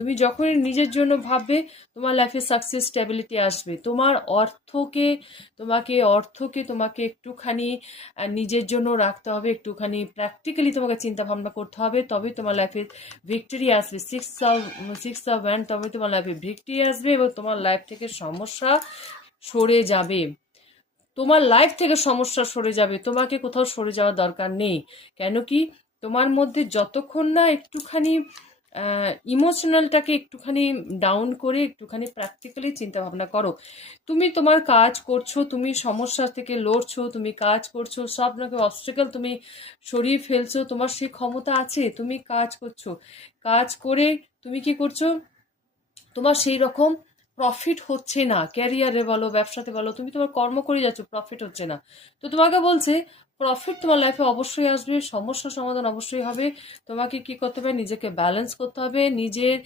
তুমি যখনই নিজের জন্য ভাববে তোমার লাইফে সাকসেস স্টেবিলিটি আসবে। তোমাকে একটুখানি নিজের জন্য রাখতে হবে, একটুখানি প্র্যাকটিক্যালি তোমাকে চিন্তা ভাবনা করতে হবে, তবেই তোমার লাইফে ভিক্টরি আসবে। সিক্স অফ ওয়ান, তবে তোমার লাইফে ভিক্টরি আসবে এবং তোমার লাইফ থেকে সমস্যা সরে যাবে। তোমার লাইফ থেকে সমস্যা সরে যাবে, তোমাকে কোথাও সরে যাওয়ার দরকার নেই। কেন কি, তোমার মধ্যে যতক্ষণ না একটুখানি ইমোশনালটাকে একটুখানি ডাউন করে একটুখানি প্র্যাকটিক্যালি চিন্তা ভাবনা করো। তুমি তোমার কাজ করছো, তুমি সমস্যা থেকে লড়ছো, তুমি কাজ করছো, সব রকম অবস্টাকেল তুমি সরিয়ে ফেলছো, তোমার সেই ক্ষমতা আছে, তুমি কাজ করছো। কাজ করে তুমি কি করছো, তোমার সেই রকম প্রফিট হচ্ছে না, ক্যারিয়ারে বলো, ব্যবসাতে বলো, তুমি তোমার কর্ম করে যাচ্ছ, প্রফিট হচ্ছে না। তো তোমাকে বলছে প্রফিট তোমার লাইফে অবশ্যই আসবে, সমস্যার সমাধান অবশ্যই হবে। তোমাকে কি করতে হবে, নিজেকে ব্যালেন্স করতে হবে, নিজের